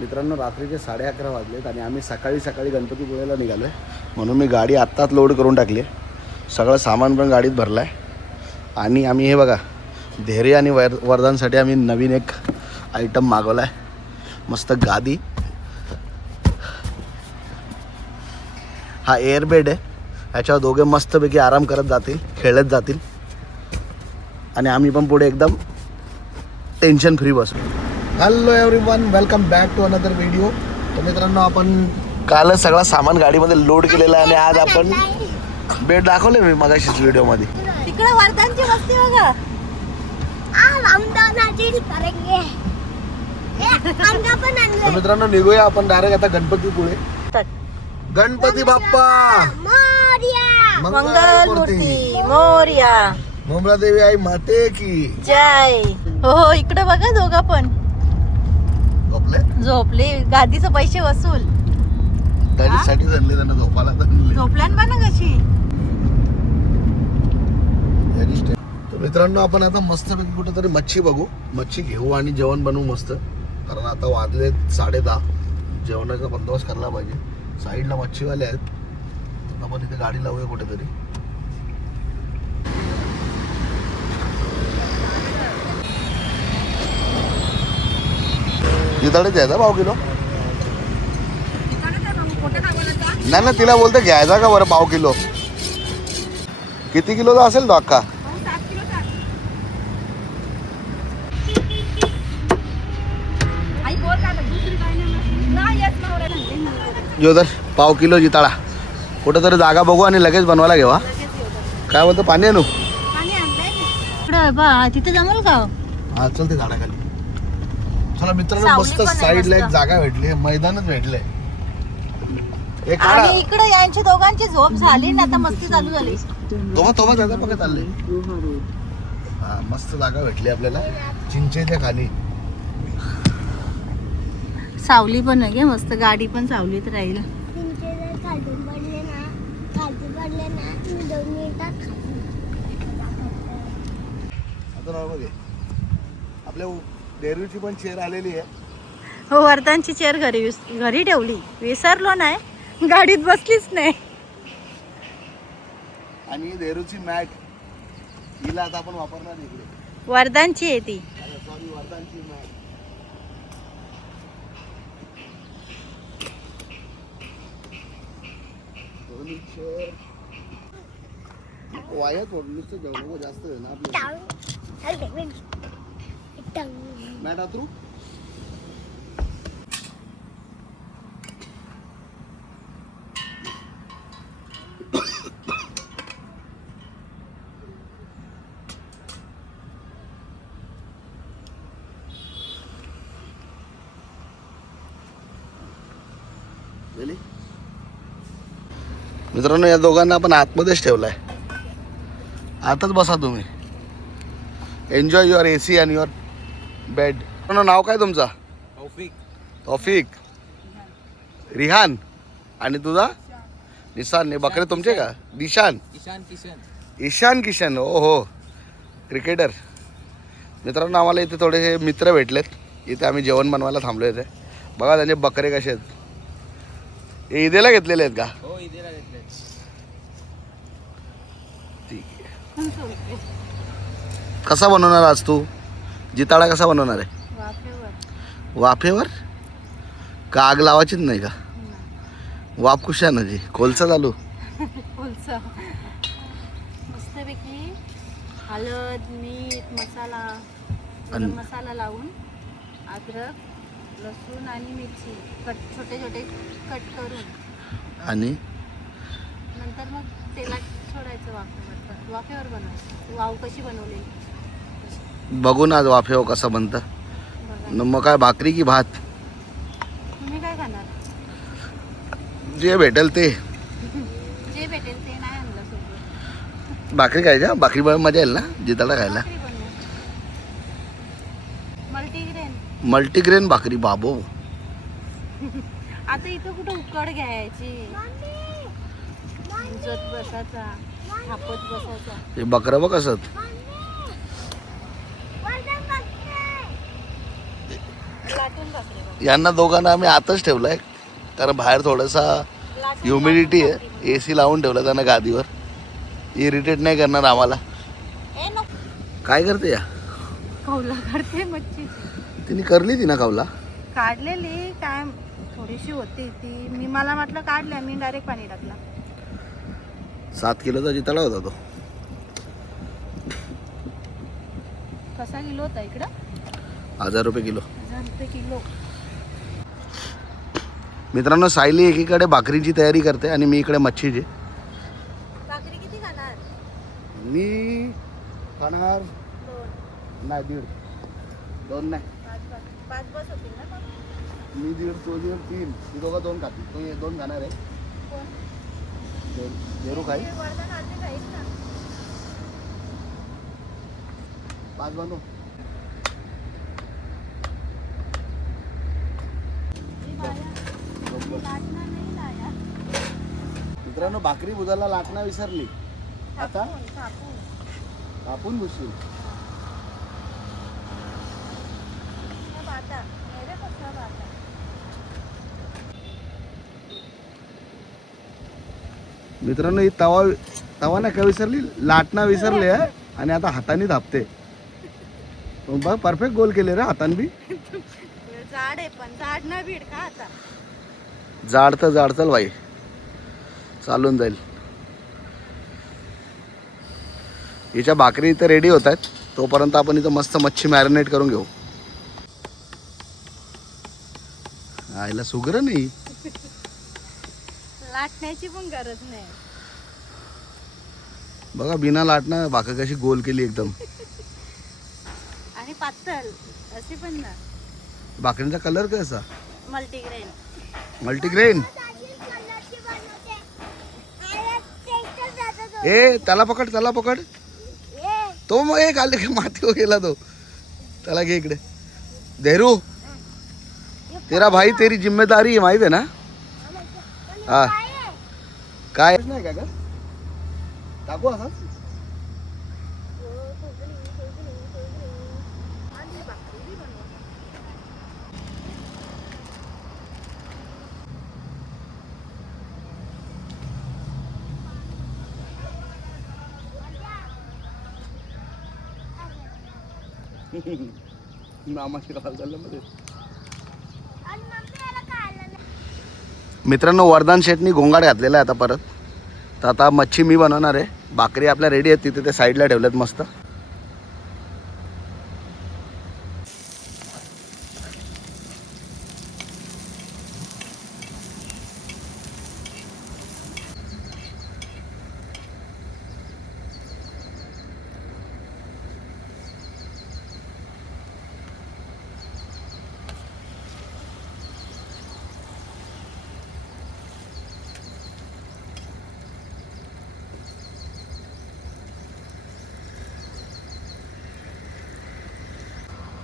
मित्रांनो रात्रीचे 11:30 वाजलेत आणि आम्ही सकाळी गणपतीपुळेला निघालो आहे. म्हणून मी गाडी आत्ताच लोड करून टाकली आहे. सगळं सामान पण गाडीत भरलं आहे. आणि आम्ही हे बघा धैर्य आणि वरदानसाठी आम्ही नवीन एक आयटम मागवला आहे. मस्त गादी. हा एअर बेड आहे. ह्याच्यावर दोघे मस्तपैकी आराम करत जातील, खेळत जातील आणि आम्ही पण पुढे एकदम टेन्शन फ्री बसू. Hello everyone, welcome back to another video. तर मित्रांनो आपण कालच सगळा सामान गाडीमध्ये लोड केलेला आहे आणि आज आपण बेड दाखवले मी मगाशीच व्हिडिओमध्ये. तिकडे वरदानची वस्ती बघा. तर मित्रांनो निघूया आपण डायरेक्ट आता गणपतीपुळे. गणपती बाप्पा मंगलमूर्ती मोरया. मुंबला देवी आई माते की जय. हो इकडे बघा दोघं पण झोपले. गादीचे पैसे वसूल. गाडीसाठी आणले त्यांना झोपायला आणले. झोपल्यान बा ना कशी. तर मित्रांनो आपण आता मस्तपैकी कुठेतरी मच्छी बघू, मच्छी घेऊ आणि जेवण बनवू मस्त. कारण आता वाजले 10:30. जेवणाचा बंदोबस्त करायला पाहिजे. साईडला मच्छीवाले आहेत. आपण इथे गाडी लावूया कुठेतरी. जिताडे द्यायचा पाव किलो. नाही ना तिला बोलते घ्यायचा का बरं पाव किलो. किती किलोचा असेल तो अक्का. जोदर पाव किलो जिताळा. कुठेतरी जागा बघू आणि लगेच बनवायला घेवा. काय बोलतो पाणी आणू. तिथे जमल का. हा चल ते झाडाखाली. चला मित्रांनो मस्त साईडला एक जागा भेटली. मैदानच भेटलंय. आणि इकडे यांची दोघांची झोप झाली ना आता मस्ती चालू झाली. तोबा जागा बघत चालले. हा मस्त जागा भेटली आपल्याला चिंचेच्या खाली. सावली पण आहे मस्त. गाडी पण सावलीत राहील. आता बघे आपल्या डेअरीची पण चेअर आलेली आहे. हो वरदानची चेअर घरी ठेवली. विसरलो नाही, गाडीत बसलीच नाही. आणि देहरूची मॅट हिला आता आपण वापरणार इकडे. वरदानची आहे ती. सॉरी वरदानची मॅट. दोन्ही चेअर वायात नुसतं जेवण जास्त आहे ना आपल्या. मॅट आतरू. मित्रांनो या दोघांना आपण आतमध्येच ठेवलाय. आतच बसा तुम्ही. एन्जॉय युअर AC आणि युअर बेड. नाव काय तुमचा. तौफिक. रिहान. आणि तुझा निशान. बकरे तुमचे का. दिशान. ईशान किशन. ओ हो क्रिकेटर. मित्रांनो आम्हाला इथे थोडेसे मित्र भेटलेत. इथे आम्ही जेवण बनवायला थांबलो इथे. बघा त्यांचे बकरे कसे आहेत. हे ईदेला घेतलेले आहेत का. हो ईदेला घेतले. ठीक आहे. कसा बनवणार आज तू जिताळा. कसा बनवणार आहे. वाफेवर का आग लावायचीच नाही का. वाफ कुशानं जी कोलसा चालू. मस्तपैकी हळद मीठ मसाला गरम मसाला लावून अद्रक लसूण आणि मिरची छोटे छोटे कट करून आणि नंतर मग तेलात सोडायचं. वाफेवर बनवायचं. वाव कशी बनवलेली बघून आज वाफेवर कसं बनतं. मग काय भाकरी की भात. तुम्ही काय खाणार. जे भेटेल ते. जे भेटेल ते नाही आणलं सोबत. भाकरी खायच्या. भाकरी मजा येईल ना जिताळा खायला. मल्टीग्रेन भाकरी बाबो. आता इथं कुठं उकड घ्यायची. बसायचा थापत बसायचा. हे बकरं बघ असत. लाटून भाकरी बघ. यांना दोघांना आम्ही आतच ठेवलाय कारण बाहेर थोडासा लाटून ह्युमिडिटी भाकरी आहे. बघ. AC लावून ठेवला त्यांना गादीवर. इरिटेट नाही करणार आम्हाला. ए नको. काय करते या? कौला काढते मच्छी. तिने करली ती ना कावला. काढलेली काय थोडीशी होती ती. मला म्हटलं काढल्या, मी डायरेक्ट पाणी टाकला. 7 किलोचा जितळा होता तो. कसा किलो होता इकडं? 1000 रुपये किलो. 1000 रुपये किलो. मित्रांनो, सायली एकीकडे भाकरीची तयारी करते आणि मी इकडे मच्छीची. भाकरी किती खाणार? मी खाणार 2. नाही 1.5. 2 नाही. 5 बस होतील ना मग? मी 1.5, तो 1.5, 3. ती दोघं 2 खातील. तो 2 खाणार आहे. कोण? जेरू खाई. वरदान अर्धी खाईल ना. 5 बनव. लाटणार नाही लाया. मित्रांनो, भाकरी बुजायला लाटणं विसरली. आता कापून. कापून बुजशील. बाता. मेरे कसला बाता. मित्रांनो, ही तवा नाही का विसरली, लाटणं विसरली आहे आणि आता हाताने धापते. बघ, परफेक्ट गोल केले रे हाताने बी. जाड आहे पण जाड ना भीड का आता. जाड तर जाड, चल बाई, चालून जाईल. हिच्या भाकरी इथे रेडी होत आहेत. तोपर्यंत आपण इथं मस्त मच्छी मॅरिनेट करून घेऊ. आईला सुगर नाही. लाटण्याची पण गरज नाही. बघा, बिना लाटणं भाकर कशी गोल केली एकदम. आणि पातळ अशी पण ना. भाकरीचा कलर कसा? मल्टीग्रेन. मल्टीग्रेन. ए, त्याला पकड, त्याला पकड. तो मग एक आले की मातीवर गेला तो. त्याला घे इकडे. देरू, तेरा भाई तेरी जिम्मेदारी आहे, माहिती आहे ना? हा, काय नाही का ग? टाकू असाच. मामाशी काल चाललं मध्ये. मित्रांनो, वरदान शेटनी घोंगाड घातलेला आहे आता परत. तर आता मच्छी मी बनवणार आहे. भाकरी आपल्या रेडी आहेत तिथे, ते साईडला ठेवल्यात मस्त.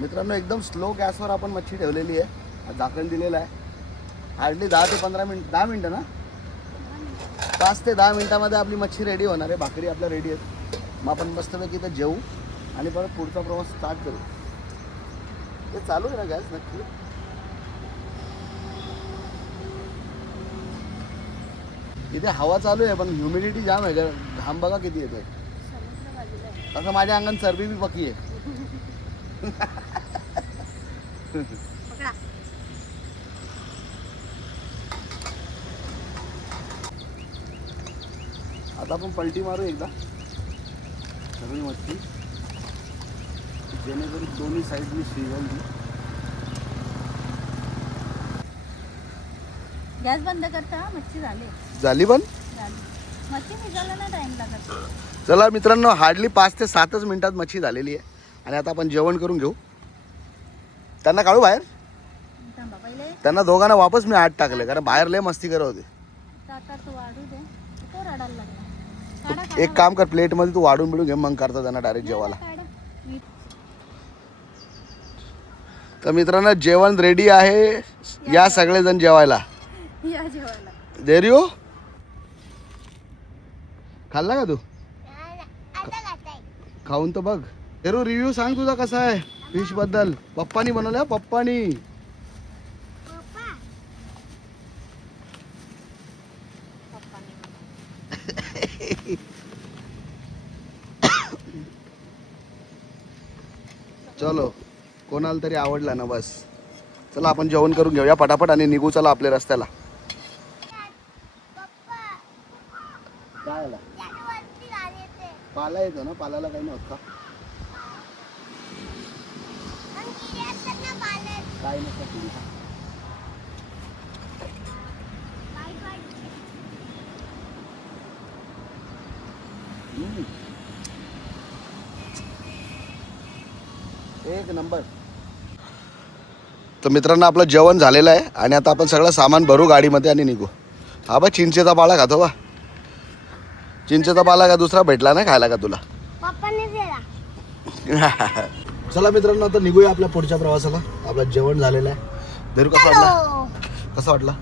मित्रांनो, एकदम स्लो गॅसवर आपण मच्छी ठेवलेली आहे. झाकण दिलेलं आहे. हार्डली 10 ते 15 मिनिट, 10 मिनटं ना, 5 ते 10 मिनिटामध्ये आपली मच्छी रेडी होणार आहे. भाकरी आपल्या रेडी आहेत. मग आपण मस्तपैकी इथं जेवू आणि परत पुढचा प्रवास स्टार्ट करू. ते चालू आहे ना गॅस नक्की? इथे हवा चालू आहे पण ह्युमिडिटी जाम आहे. घाम बघा किती येतोय. तसं माझ्या अंगात चरबी बी पकी आहे. पकडा. आता आपण पलटी मारू एकदा सगळी मच्छी, जेणेकरून दोन्ही साईडनी शिजवून. गॅस बंद करता. मच्छी झाली पण. मच्छी शिजायला ना टाइम लागत. चला मित्रांनो, हार्डली 5 ते 7च मिनिटात मच्छी झालेली आहे आणि आता आपण जेवण करून घेऊ. त्यांना काढू बाहेर. थांबा पहिले. त्यांना दोघांना वापस मी आत टाकले कारण बाहेर लय मस्ती करत होते. तू वाढू दे. तो रडायला लागला. काढा, एक काम कर, प्लेट मध्ये तू वाढून बिडून घे, मग करता त्यांना डायरेक्ट जेवायला. काढा. तर मित्रांनो, जेवण रेडी आहे. या सगळेजण जेवायला. या जेवायला. देरिओ, खाल्ला का तू? खाऊन तर बघ. देरू, रिव्ह्यू सांग तुझा कसा आहे फिश बद्दल. पप्पानी बनवल्या, पप्पानी. चलो, कोणाला तरी आवडला ना बस. चला आपण जेवण करून घेऊया पटापट आणि निघू चला आपल्या रस्त्याला. काय आला? पाला येतो ना, पालाला काही नाही होत का? काय नसतं. एक नंबर. तर मित्रांनो आपलं जेवण झालेलं आहे आणि आता आपण सगळं सामान भरू गाडीमध्ये आणि निघू. हा बा चिंचेचा पाला खातो बा. चिंचेचा पाला का दुसरा भेटला नाही खायला का तुला? चला मित्रांनो आता निघूया आपल्या पुढच्या प्रवासाला. आपलं जेवण झालेलं आहे. धरू कसं वाटलं? कसं वाटलं?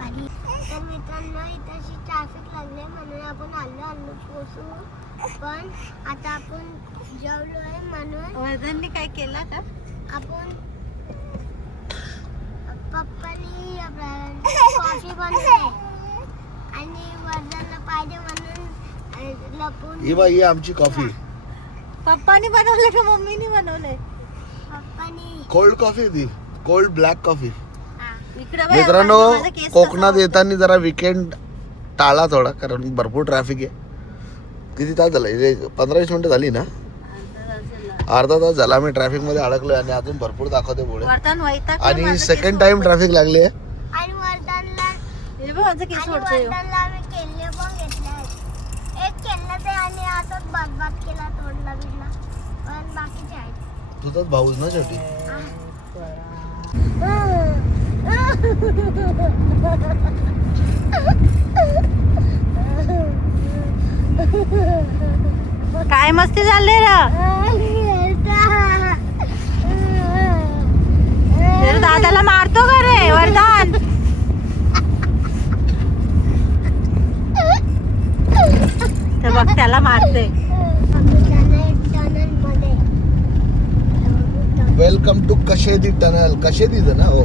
मित्रांनो इथेशी ट्रॅफिक लागले म्हणून आपण आलो पोहोचू. पण आता आपण जेवलोय म्हणून वर्धनने काय केलं का? आपण पप्पानी कॉफी बनवली आणि वर्धनला पाहिजे म्हणून लपून. ही बाई आमची कॉफी. पप्पानी बनवले का मम्मीनी बनवले? पप्पानी कोल्ड कॉफी ती, कोल्ड ब्लॅक कॉफी. इकडे बघ, मित्रांनो माझा केस कोकणात कसा येताना जरा विकेंड टाळा थोडा, कारण भरपूर ट्रॅफिक आहे. किती तास झालं? 15-20 मिनिटं झाली ना? अर्धा तास झाला आम्ही ट्रॅफिक मध्ये अडकलोय आणि अजून भरपूर दाखवते पुढे. वर्धन वैताग आणि सेकंड टाइम ट्रॅफिक लागले. आणि वर्धनला हे बघ माझा केस ओढतोय. वर्धनला आम्ही केले पण घेतले आहेत. एक केलं ते आणि असंच बरबाद केला, तोडला बिडला. पण बाकीचे आहेत. तुझाच भाऊच ना शेवटी. काय मस्ती झाले रा? दादाला मारतो का रे वर्धन? तर बघ त्याला मारते. Welcome to Kashedi tunnel. कशेदीच ना हो.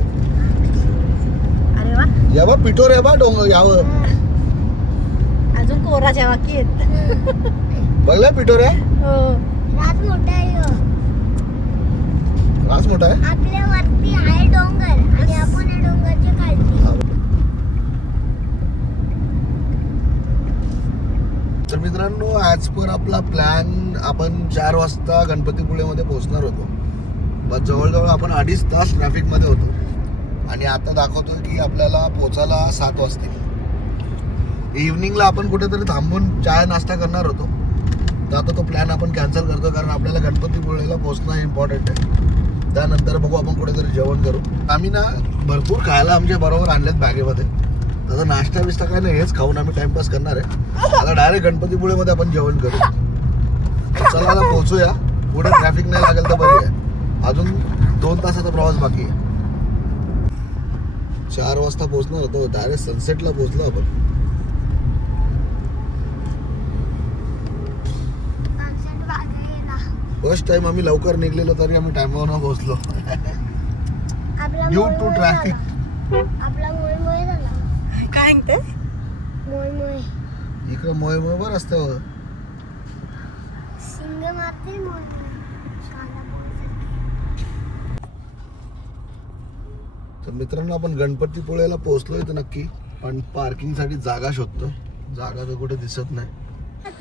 अरे वा, यावा पिठोर आहे बा डोंगर यावं. अजून कोरा जेव्हा की येत. बघला पिठोर आहे. हो, रात मोठा आहे ह्यो. रास मोठा आहे. आपल्या वरती आहे डोंगर आणि आपण या डोंगरच्या खालती. तर मित्रांनो ॲज पर आपला प्लॅन आपण 4 वाजता गणपतीपुळेमध्ये पोहोचणार होतो. बस जवळजवळ आपण 2.5 तास ट्रॅफिकमध्ये होतो आणि आता दाखवतोय की आपल्याला पोचायला 7 वाजतील. इव्हनिंगला आपण कुठेतरी थांबून चाय नाश्ता करणार होतो, तर आता तो प्लॅन आपण कॅन्सल करतो, कारण आपल्याला गणपतीपुळेला पोहोचणं इम्पॉर्टंट आहे. त्यानंतर बघू आपण कुठेतरी जेवण करू. आम्ही ना भरपूर खायला आमच्या बरोबर आणलेत बॅगेमध्ये. तसं नाश्ता बिस्टा काय नाही, हेच खाऊन आम्ही टाइमपास करणार आहे. आता डायरेक्ट गणपतीपुळेमध्ये आपण जेवण करू. चला आता पोहोचूया. पुढे ट्रॅफिक नाही लागेल तर बरी आहे. अजून 2 तासाचा प्रवास बाकी आहे. 4 वाजता पोहोचणार होतो, डायरेक्ट सनसेटला पोहोचलो आपण. सनसेट बघायला. फर्स्ट टाइम आम्ही लवकर निघलेलो तरी आम्ही टाइमवर न पोहोचलो. आपला ड्यू टू मोय ट्रॅफिक. झाला. आपला मोय झाला. काय म्हणते? मोय इकडे मोय वर रस्त्यावर. सिंग मारते मोय. तर मित्रांनो आपण गणपतीपुळेला पोहोचलोय तर नक्की, पण पार्किंगसाठी जागा शोधतो. जागा तर कुठे दिसत नाही.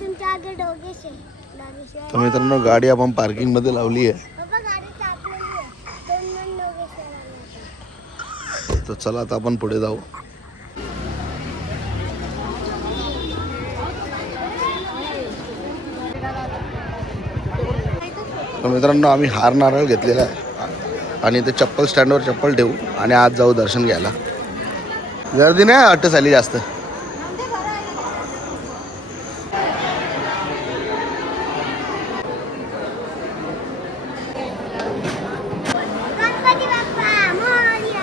तुमच्या आगे डोगेश आहे. तर मित्रांनो गाडी आपण पार्किंग मध्ये लावली आहे. बाबा गाडी चापलेली आहे. 2 डोगेश आहे. तर चला आता आपण पुढे जाऊ. तर मित्रांनो आम्ही हार नारळ घेतलेला आहे आणि ते चप्पल स्टँडवर चप्पल ठेवू आणि आज जाऊ दर्शन घ्यायला. गर्दी नाही वाटत झाली जास्त. गणपती बाप्पा मोरया.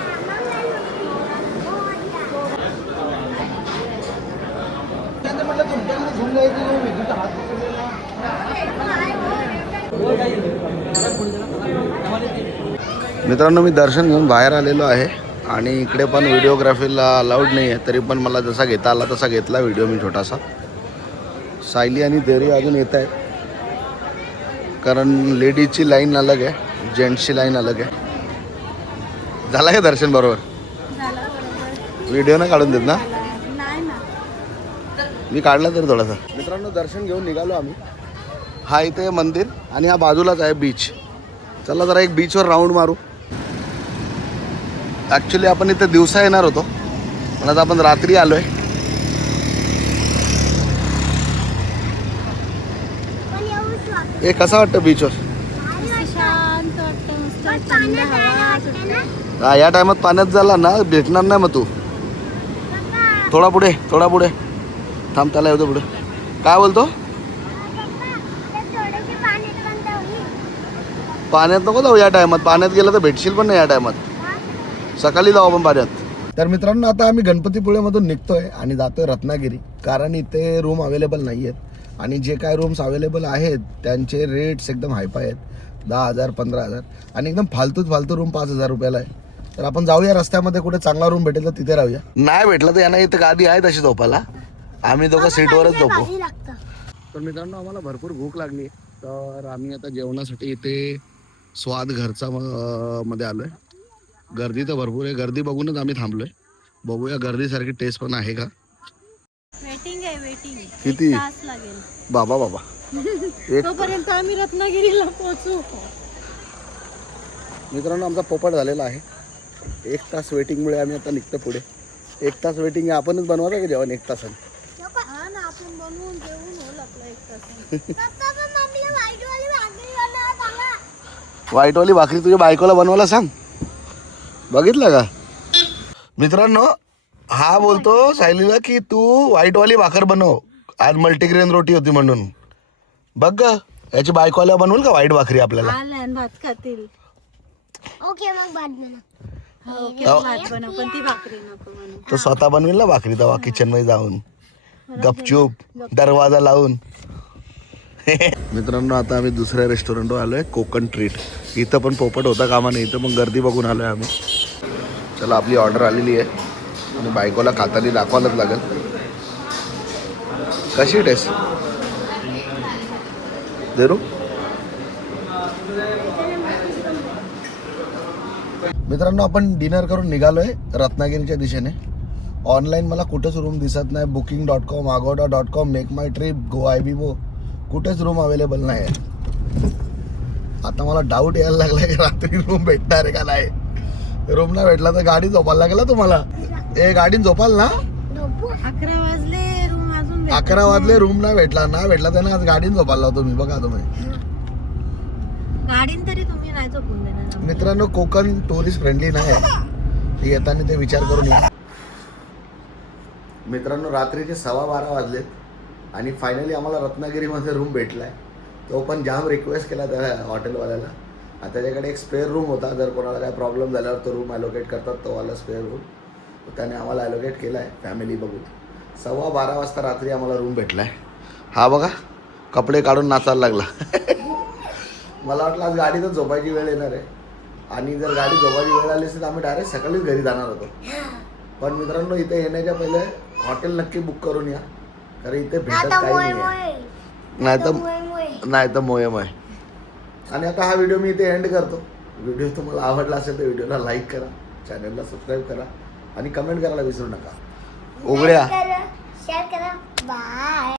मित्रांनो मी दर्शन घेऊन बाहेर आलेलो आहे आणि इकडे पण व्हिडिओग्राफीला अलाउड नाही आहे, तरी पण मला जसा घेता आला तसा घेतला व्हिडिओ मी छोटासा. सायली आणि देरी अजून येत आहेत, कारण लेडीजची लाईन अलग आहे, जेंट्सची लाईन अलग आहे. झाला का दर्शन बरोबर? व्हिडिओ ना काढून देत ना? नाही ना. मी काढला तरी थोडासा. मित्रांनो दर्शन घेऊन निघालो आम्ही. हा इथे मंदिर आणि हा बाजूलाच आहे बीच. चला जरा एक बीचवर राऊंड मारू. ॲक्च्युली आपण इथे दिवसा येणार होतो, पण आता आपण रात्री आलो आहे. पण येऊच वाटत. हे कसं वाटतं बीचवर? शांत वाटतं, मस्त पण थंड पाण्यात हवा जायला वाटतं सुटते. ना. हा या टायमात पाण्यात झाला ना भेटणार नाही मग तू. पप्पा, थोडा पुढे थांब, त्याला येऊ दे पुढे. काय बोलतो? पप्पा, ते थोडेसे पाण्यात पण जाऊ. पाण्यात नको जाऊ या टायमात. पाण्यात गेलं तर भेटशील पण नाही या टायमात. सकाळी जाऊ आपण पाण्यात. तर मित्रांनो आता आम्ही गणपतीपुळेमधून निघतोय आणि जातोय रत्नागिरी, कारण इथे रूम अवेलेबल नाही आहेत आणि जे काय रूम्स अवेलेबल आहेत त्यांचे रेट्स एकदम हायफाय आहेत. 10,000 15,000 आणि एकदम फालतू रूम 5,000 रुपयाला आहे. तर आपण जाऊया रस्त्यामध्ये कुठे चांगला रूम भेटेल तर तिथे राहूया. नाही भेटलं तर यांना इथं गादी आहे तशी झोपायला. आम्ही दोघं सीटवरच झोपू. भारी लागतं. तर मित्रांनो आम्हाला भरपूर भूक लागली, तर आम्ही आता जेवणासाठी इथे स्वाद घरचा मध्ये आलो आहे. गर्दी तर भरपूर आहे, गर्दी बघूनच आम्ही थांबलो आहे. बघूया गर्दीसारखी टेस्ट पण आहे का. वेटिंग आहे, वेटिंग. किती? 1 तास लागेल. बाबा एक तोपर्यंत आम्ही रत्नागिरीला पोहोचू. मित्रांनो आमचा पोपट झालेला आहे. 1 तास वेटिंगमुळे आम्ही आता निघतो पुढे. 1 तास वेटिंग आहे, आपणच बनवायचं का जेवण 1 तासाने? हा ना, आपण बनवून जेवून होईल आपला 1 तास. पप्पा, पण मम्मीला व्हाईटवाली भाकरी बनवायला सांगा. व्हाईटवाली भाकरी तुझ्या बायकोला बनवायला सांग. बघितलं का मित्रांनो, हा बोलतो सायलीला की तू व्हाईटवाली भाकर बनव, आज मल्टीग्रेन रोटी होती म्हणून. बघ ग, याची बायकोला बनवल का व्हाईट भाकरी आपल्याला? आल्या आणि भात खातील. ओके मग बाद म्हणा. ओके, भात बनव, पण ती भाकरी नको बनव. तो स्वतः बनवेल ना भाकरी तेव्हा किचन मध्ये जाऊन गपचूप दरवाजा लावून. मित्रांनो आता आम्ही दुसऱ्या रेस्टॉरंटवर आलोय, कोकण ट्रीट. इथं पण पोपट होता कामा नाही, इथं पण गर्दी बघून आलोय आम्ही. चला आपली ऑर्डर आलेली आहे आणि बायकोला खाताना दाखवायलाच लागेल. कशी टेस्ट देरू? मित्रांनो आपण डिनर करून निघालोय रत्नागिरीच्या दिशेने. ऑनलाईन मला कुठेच रूम दिसत नाही. booking.com, agoda.com, मेक माय ट्रिप, गो IBO कुठेच रूम अवेलेबल नाही आहे. आता मला डाऊट यायला लागला की रात्री रूम भेटणार आहे का नाही. रूम नाही भेटला तर गाडी झोपायला लागेल तुम्हाला. गाडीन झोपाल ना? 11 वाजले, रूम अजून भेटत 11 वाजले, रूम नाही भेटला तर आज गाडीन झोपायला लावतो मी. बघा तुम्ही नाही. गाडीन तरी तुम्ही नाही झोपून देणार. मित्रांनो कोकण टुरिस्ट फ्रेंडली नाही आहे, येताना ते विचार करून या. मित्रांनो रात्रीचे 12:15 वाजलेत आणि फायनली आम्हाला रत्नागिरीमध्ये रूम भेटलाय. तो पण जाम रिक्वेस्ट केला त्या हॉटेलवाल्याला. आता त्याच्याकडे एक स्पेअर रूम होता, जर कोणाला काय प्रॉब्लेम झाल्यावर तो रूम ॲलोकेट करतात, तो वाला स्पेअर रूम. तर त्याने आम्हाला ॲलोकेट केला आहे फॅमिली बघून. 12:15 वाजता रात्री आम्हाला रूम भेटला आहे. हा बघा कपडे काढून नाचायला लागला. मला वाटलं आज गाडीतच झोपायची वेळ येणार आहे आणि जर गाडी झोपायची वेळ आली असेल तर आम्ही डायरेक्ट सकाळीच घरी जाणार होतो. पण मित्रांनो इथे येण्याच्या पहिले हॉटेल नक्की बुक करून या, कारण इथे भेटत काही नाही आहे. नाही तर मोयम आहे. आणि आता हा व्हिडिओ मी इथे एंड करतो. व्हिडिओ तुम्हाला आवडला असेल तर व्हिडिओला लाईक करा, चॅनलला सबस्क्राईब करा आणि कमेंट करायला विसरू नका. उघड्या शेअर करा. बाय.